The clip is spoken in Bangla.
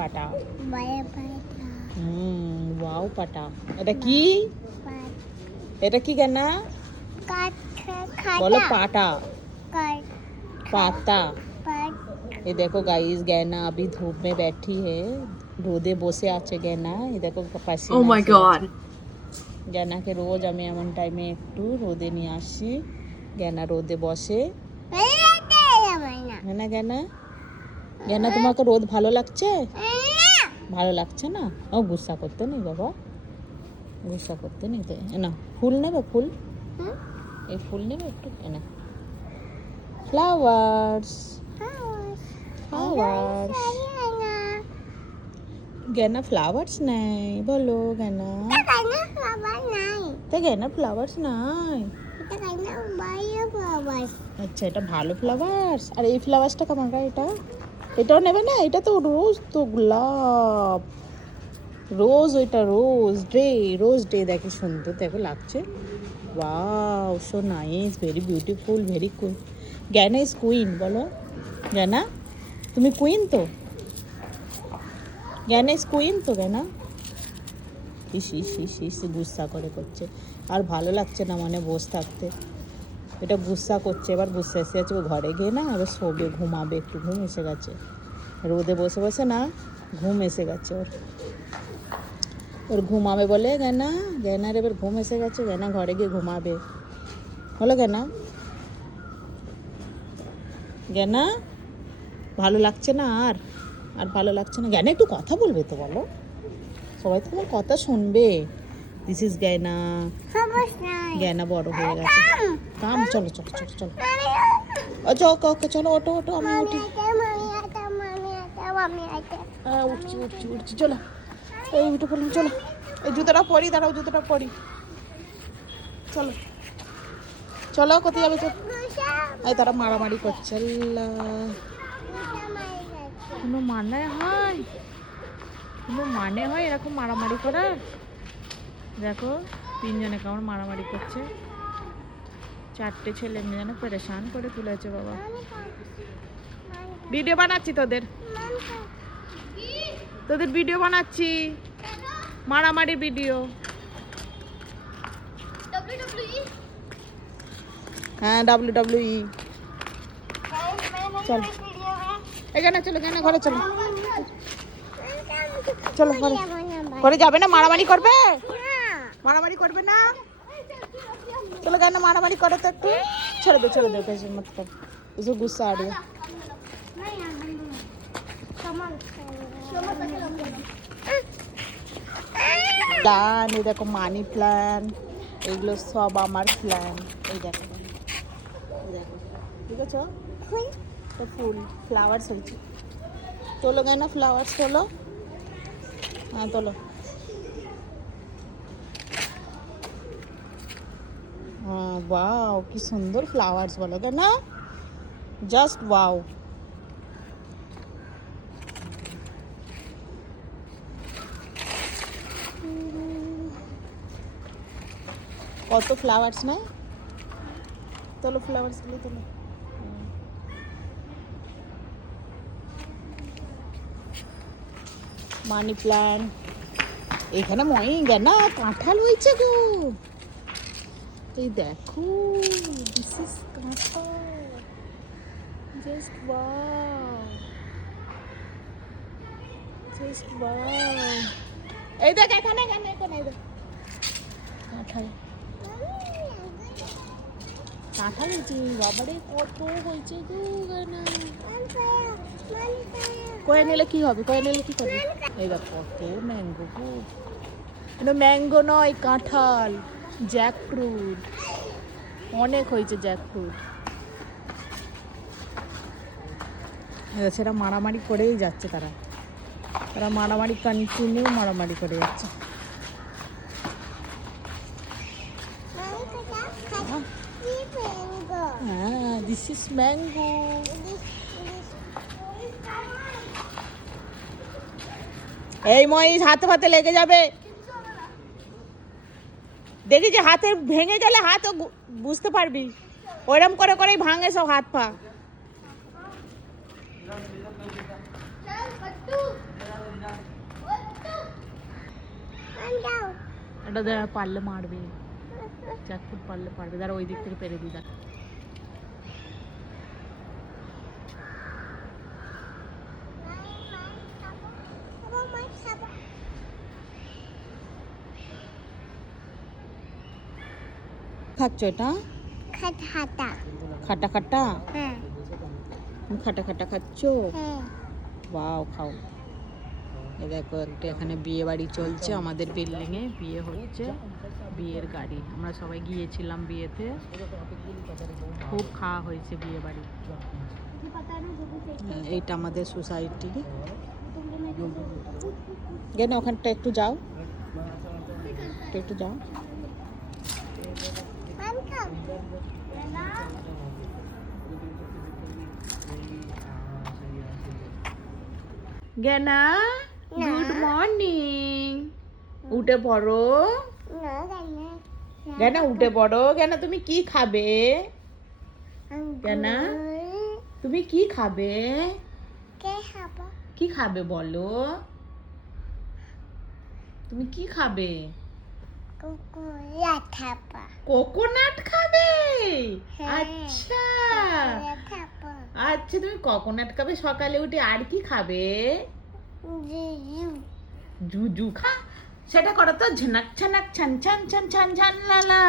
পাটা। বড় পাটা। ওয়াও পাটা। এটা কি? এটা কি গানা? बोलो पाटा। पाता। ये देखो गाइस गैना अभी धूप में बैठी है, रोदे বসে আছে গেনা। এই দেখো পাশে। Oh my god. গেনাকে রোজ আমি এমন টাইমে একটু রোদে নিয়ে আসি, গেনা রোদে বসে। হ্যাঁ না গেনা? গেনা তোমাকে রোদ ভালো লাগছে? ভালো লাগছে না? ও গুসা করতে নেই বাবা, গুসা করতে নেই। তো না ফুল নেবে? ফুল, এই ফুল নেবে একটু? না ফ্লাওয়ার্স, ফ্লাওয়ার্স। গেনা ফ্লাওয়ার্স নাই বলো গেনা? তো গেনা ফ্লাওয়ার্স নাই। আচ্ছা এটা ভালো ফ্লাওয়ার্স। আর এই ফ্লাওয়ার্সটা কেমন? এটা এটাও নেবে না? এটা তো রোজ, তো গোলাপ রোজ, ওইটা রোজ ডে, রোজ ডে। দেখে সুন্দর, দেখো লাগছে। Wow so nice, very beautiful, very queen. Gyana is queen বলো। গ্যানা তুমি কুইন তো? গ্যানা ইজ কুইন তো? গ্যানা ইস ইস ইস ইস গুসা করে করছে, আর ভালো লাগছে না মানে বসে থাকতে। এটা গুসা করছে, এবার গুসা এসে আছে। ও ঘরে গিয়ে না এবার শোবে, ঘুমাবে, একটু ঘুম এসে গেছে। রোদে বসে বসে না ঘুম এসে গেছে ওর, ওর ঘুমাবে বলে গেনা। গেনার এবার ঘুম এসে গেছে, গেনা ঘরে গিয়ে ঘুমাবে। হলো গেনা? গেনা ভালো লাগছে না? আর আর ভালো লাগছে না? গেনা একটু কথা বলবে তো বলো, সবাই তো তোমার কথা শুনবে। This is গেনা। গেনা বড় হয়ে গেছে। কাম চলো চলো চলো চলো। আচ্ছা ওকে ওকে চলো, ওটো ওটো, আমি উঠি। হ্যাঁ উঠছি উঠছি উঠছি, চলো এই উঠে পড়লাম। চলো এই জুতোটা পরি, দাঁড়াও জুতোটা পরি। চলো চলো, কোথায় যাবে? এই তারা মারামারি করছে। কোনো মানে হয়? কোনো মানে হয় এরকম মারামারি করার? দেখো তিনজনে কেমন মারামারি করছে। চারটে ছেলে মেয়ে যেন পেরেশান করে তুলেছে বাবা। ভিডিও বানাচ্ছি তোদের, তোদের ভিডিও বানাচ্ছি, মারামারি ভিডিও। হ্যাঁ WWE। চলো এখানে চলো, এখানে ঘরে চলো, চলো ঘরে। ঘরে যাবে না? মারামারি করবে? মারামারি করবে না? চলো কেন মারামারি করে তো একটু। ছেড়ে দে ছেড়ে দে, कैसे मत कर, उसे गुस्सा आ रही है। প্ল্যান, এই দেখো মানি প্ল্যান, এগুলো সব আমার প্ল্যান। এই দেখো এই দেখো, ঠিক আছে? তো ফুল ফ্লাওয়ার্স হয়েছে। তোলো গায়ে না ফ্লাওয়ার্স, তোলো। হ্যাঁ তোলো। হ্যাঁ ওয়াও কি সুন্দর ফ্লাওয়ার্স বলো না, জাস্ট ওয়াও। কত ফ্লাওয়ার্স না? তোলো ফ্লাওয়ার্স গুলো তোলো। Money plant. এখানে মই না কাঁঠাল হয়েছে গো, এই দেখো দিস ইজ কাঁঠাল, জাস্ট ওয়াও, জাস্ট ওয়াও। এই দেখ এখানে এখানে এখানে এই দেখ কাঁঠাল, কাঁঠাল হয়েছে বাবারে, কত হয়েছে গো গানা। কয়ে নিলে কি হবে? কয়ে নিলে কি করবে? এই দেখ কত ম্যাঙ্গো গো, এটা ম্যাঙ্গো নয় কাঁঠাল, জ্যাকফ্রুট। অনেক হয়েছে জ্যাকফ্রুট। সেটা মারামারি করেই যাচ্ছে, তারা তারা মারামারি কন্টিনিউ মারামারি করে যাচ্ছে। হ্যাঁ দিস ইজ ম্যাঙ্গো। এই মহিষ হাতে ফাতে লেগে যাবে, দেখি যে হাতে ভেঙে গেলে হাত বুঝতে পারবি, ওইরকম করে করেই ভাঙে সব হাত পা। এটা দাঁড়া পারলে মারবে, জ্যাকফ্রুট পারলে পারবে, দাঁড়া ওই দিক থেকে পেরে দিই দাঁড়া। খাচ্ছ এটা? খাটা খাটা খাটা? হ্যাঁ তুমি খাটা খাটা খাচ্ছ? হ্যাঁ বাও, খাও। এ দেখো একটা এখানে বিয়ে বাড়ি চলছে, আমাদের বিল্ডিংয়ে বিয়ে হচ্ছে, বিয়ের গাড়ি। আমরা সবাই গিয়েছিলাম বিয়েতে, খুব খাওয়া হয়েছে বিয়ে বাড়ি। এইটা আমাদের সোসাইটি। কেন ওখানটা একটু যাও, একটু যাও। জ্ঞানা, গুড মর্নিং। উঠে পড়ো জ্ঞানা, উঠে পড়ো। জ্ঞানা তুমি কি খাবে? জ্ঞানা তুমি কি খাবে? কি খাবে বলো? তুমি কি খাবে? কোকোনাট খাবে? আচ্ছা আচ্ছা, তুমি কোকোনাট খাবে সকালে উঠে। আর কি খাবে? জুজু খা। সেটা করো তো, ঝনাক ছানাক ছান ছান ছান ছান ছান লালা।